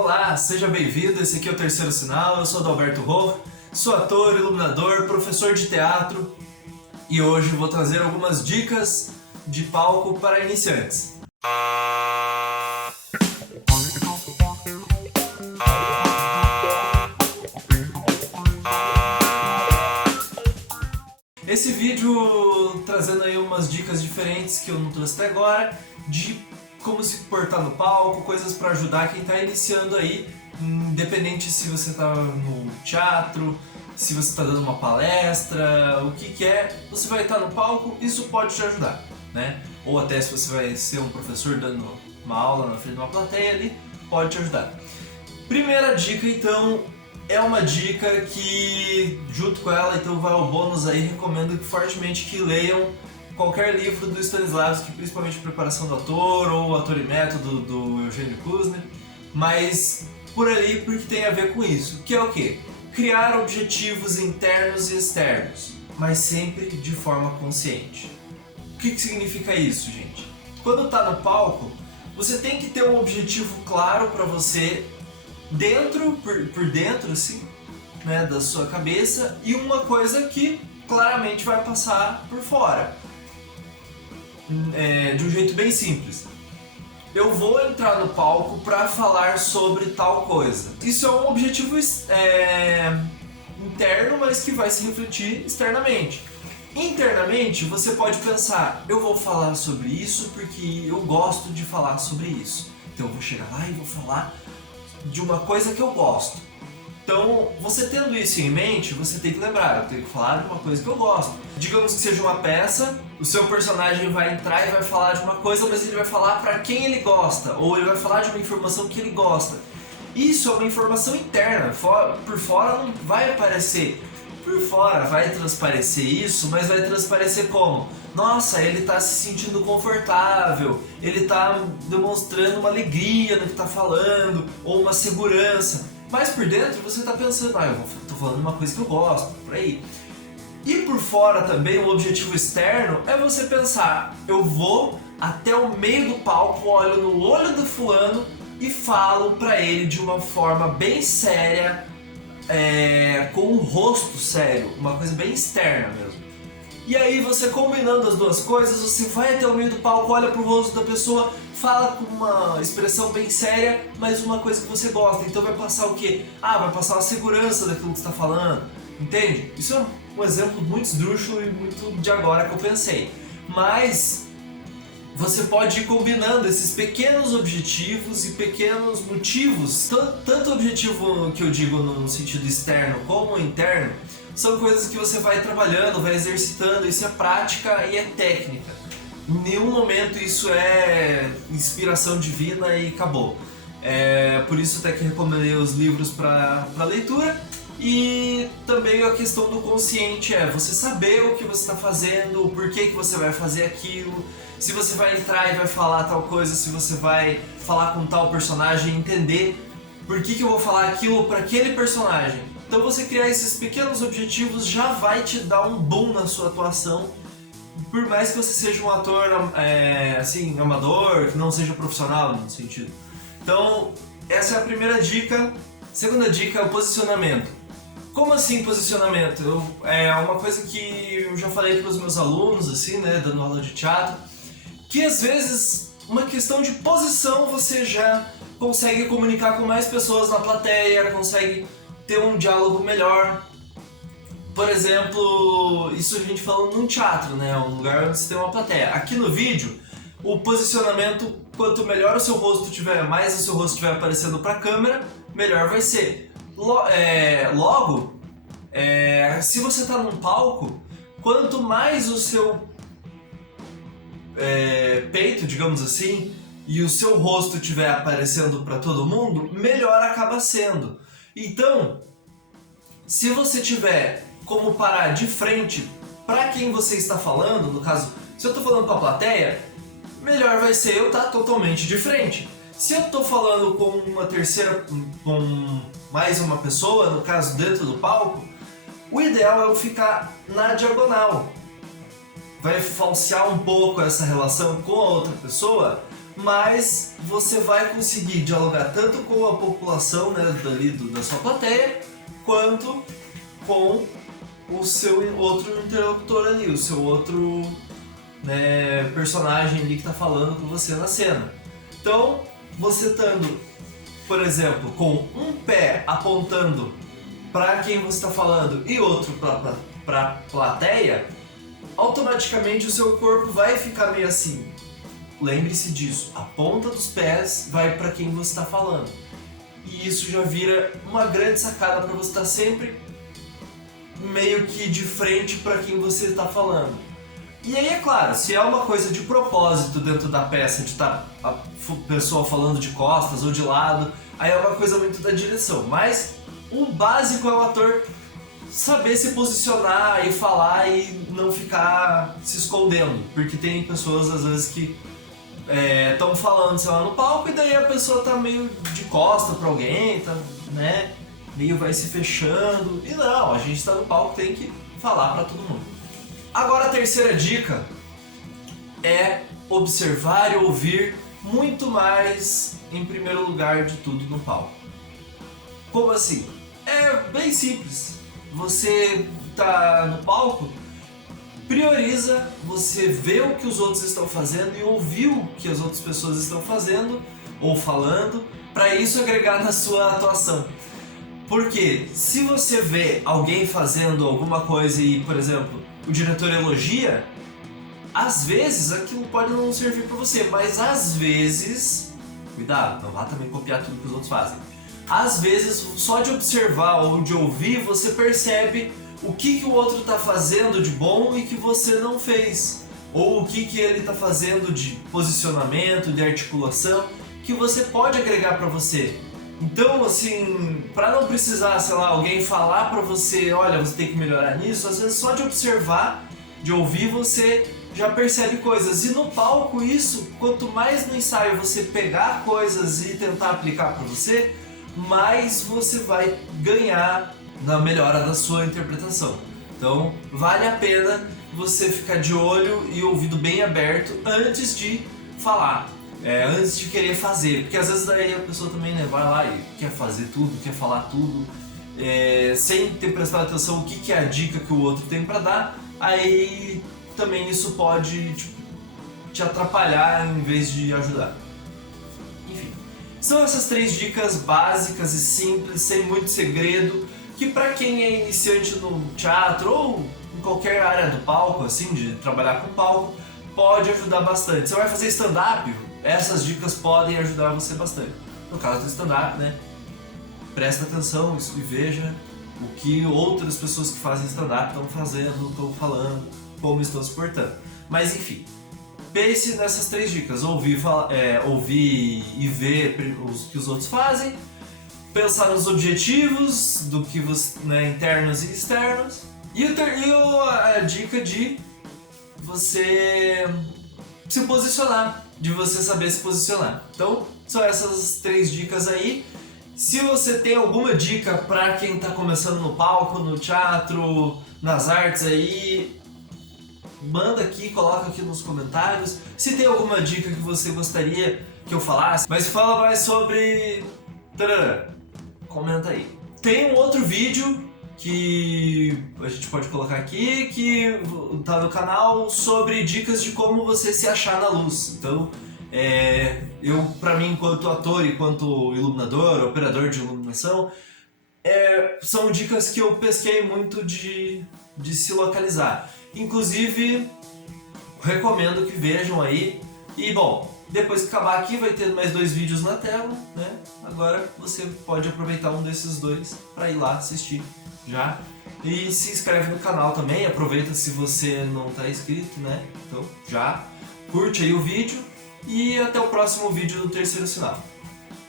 Olá, seja bem-vindo, esse aqui é o Terceiro Sinal, eu sou Adalberto Roch, sou ator, iluminador, professor de teatro e hoje vou trazer algumas dicas de palco para iniciantes. Esse vídeo trazendo aí umas dicas diferentes que eu não trouxe até agora, de como se portar no palco, coisas para ajudar quem está iniciando aí, independente se você está no teatro, se você está dando uma palestra, o que é, você vai estar no palco, isso pode te ajudar, né? Ou até se você vai ser um professor dando uma aula na frente de uma plateia ali, pode te ajudar. Primeira dica então, é uma dica que, junto com ela, então vai ao bônus aí, recomendo fortemente que leiam qualquer livro do Stanislavski, principalmente Preparação do Ator ou Ator e Método do Eugênio Kuzner, mas por ali porque tem a ver com isso, que é o quê? Criar objetivos internos e externos, mas sempre de forma consciente. O que significa isso, gente? Quando está no palco, você tem que ter um objetivo claro para você por dentro, assim, né, da sua cabeça, e uma coisa que claramente vai passar por fora. De um jeito bem simples. Eu vou entrar no palco para falar sobre tal coisa. Isso é um objetivo interno, mas que vai se refletir externamente. Internamente, você pode pensar, eu vou falar sobre isso porque eu gosto de falar sobre isso. Então eu vou chegar lá e vou falar de uma coisa que eu gosto. Então, você tendo isso em mente, você tem que lembrar, eu tenho que falar de uma coisa que eu gosto. Digamos que seja uma peça, o seu personagem vai entrar e vai falar de uma coisa, mas ele vai falar para quem ele gosta, ou ele vai falar de uma informação que ele gosta. Isso é uma informação interna, por fora não vai aparecer. Por fora vai transparecer isso, mas vai transparecer como? Nossa, ele está se sentindo confortável, ele está demonstrando uma alegria no que está falando, ou uma segurança. Mas por dentro você está pensando, eu tô falando uma coisa que eu gosto, por aí. E por fora também, o objetivo externo é você pensar, eu vou até o meio do palco, olho no olho do fulano e falo para ele de uma forma bem séria, com um rosto sério, uma coisa bem externa mesmo. E aí você combinando as duas coisas, você vai até o meio do palco, olha pro rosto da pessoa, fala com uma expressão bem séria, mas uma coisa que você gosta. Então vai passar o quê? Vai passar a segurança daquilo que você está falando, entende? Isso é um exemplo muito esdrúxulo e muito de agora que eu pensei. Mas você pode ir combinando esses pequenos objetivos e pequenos motivos, tanto o objetivo que eu digo no sentido externo como interno, são coisas que você vai trabalhando, vai exercitando, isso é prática e é técnica. Em nenhum momento isso é inspiração divina e acabou. Por isso até que recomendei os livros para leitura. E também a questão do consciente você saber o que você está fazendo, o porquê que você vai fazer aquilo, se você vai entrar e vai falar tal coisa, se você vai falar com tal personagem, entender por que eu vou falar aquilo para aquele personagem. Então você criar esses pequenos objetivos já vai te dar um boom na sua atuação, por mais que você seja um ator assim, amador, que não seja profissional no sentido. Então essa é a primeira dica. Segunda dica é o posicionamento. Como assim posicionamento? É uma coisa que eu já falei para os meus alunos, assim, né, dando aula de teatro, que às vezes uma questão de posição você já consegue comunicar com mais pessoas na plateia, consegue ter um diálogo melhor. Por exemplo, isso a gente falando num teatro, né, um lugar onde você tem uma plateia. Aqui no vídeo, o posicionamento, quanto melhor o seu rosto tiver, mais o seu rosto estiver aparecendo para a câmera, melhor vai ser. Logo, se você está num palco, quanto mais o seu peito, digamos assim, e o seu rosto estiver aparecendo para todo mundo, melhor acaba sendo. Então, se você tiver como parar de frente para quem você está falando, no caso, se eu estou falando com a plateia, melhor vai ser eu estar totalmente de frente. Se eu estou falando com uma terceira, com mais uma pessoa, no caso dentro do palco, o ideal é eu ficar na diagonal. Vai falsear um pouco essa relação com a outra pessoa, mas você vai conseguir dialogar tanto com a população, né, da sua plateia, quanto com o seu outro interlocutor ali, o seu outro, né, personagem ali que está falando com você na cena. Então, você estando, por exemplo, com um pé apontando para quem você está falando e outro para a plateia, automaticamente o seu corpo vai ficar meio assim. Lembre-se disso, a ponta dos pés vai para quem você está falando. E isso já vira uma grande sacada para você estar sempre meio que de frente para quem você está falando. E aí, é claro, se é uma coisa de propósito dentro da peça, de estar a pessoa falando de costas ou de lado, aí é uma coisa muito da direção. Mas o básico é o ator saber se posicionar e falar e não ficar se escondendo. Porque tem pessoas, às vezes, que estão falando, sei lá, no palco, e daí a pessoa tá meio de costa pra alguém, tá, né, meio vai se fechando. E não, a gente tá no palco, tem que falar pra todo mundo. Agora a terceira dica é observar e ouvir muito mais em primeiro lugar de tudo no palco. Como assim? É bem simples. Você tá no palco, prioriza você ver o que os outros estão fazendo e ouvir o que as outras pessoas estão fazendo ou falando, para isso agregar na sua atuação. Porque se você vê alguém fazendo alguma coisa e, por exemplo, o diretor elogia, às vezes aquilo pode não servir para você, mas às vezes, cuidado, não vá também copiar tudo que os outros fazem. Às vezes, só de observar ou de ouvir, você percebe o que o outro está fazendo de bom e que você não fez. Ou o que ele está fazendo de posicionamento, de articulação, que você pode agregar para você. Então, assim, para não precisar, sei lá, alguém falar para você, olha, você tem que melhorar nisso, às vezes só de observar, de ouvir, você já percebe coisas. E no palco isso, quanto mais no ensaio você pegar coisas e tentar aplicar para você, mais você vai ganhar na melhora da sua interpretação. Então, vale a pena você ficar de olho e ouvido bem aberto antes de falar, antes de querer fazer, porque às vezes daí a pessoa também, né, vai lá e quer fazer tudo, quer falar tudo, sem ter prestado atenção o que é a dica que o outro tem para dar, aí também isso pode te atrapalhar em vez de ajudar. Enfim, são essas 3 dicas básicas e simples, sem muito segredo, que para quem é iniciante no teatro ou em qualquer área do palco, assim, de trabalhar com palco, pode ajudar bastante. Você vai fazer stand-up? Essas dicas podem ajudar você bastante. No caso do stand-up, né? Presta atenção e veja o que outras pessoas que fazem stand-up estão fazendo, estão falando, como estão se portando. Mas enfim, pense nessas 3 dicas. Ouvir e ver o que os outros fazem, pensar nos objetivos do que você, né, internos e externos, e a dica de você se posicionar, de você saber se posicionar. Então, são essas 3 dicas aí. Se você tem alguma dica para quem está começando no palco, no teatro, nas artes aí, manda aqui, coloca aqui nos comentários. Se tem alguma dica que você gostaria que eu falasse, mas fala mais sobre... comenta aí. Tem um outro vídeo que a gente pode colocar aqui, que tá no canal, sobre dicas de como você se achar na luz. Então, pra mim, enquanto ator e enquanto iluminador, operador de iluminação, são dicas que eu pesquei muito de se localizar. Inclusive, recomendo que vejam aí. E, bom, depois que acabar aqui vai ter mais 2 vídeos na tela, né? Agora você pode aproveitar um desses 2 para ir lá assistir já. E se inscreve no canal também, aproveita se você não está inscrito, né? Então já curte aí o vídeo e até o próximo vídeo do Terceiro Sinal.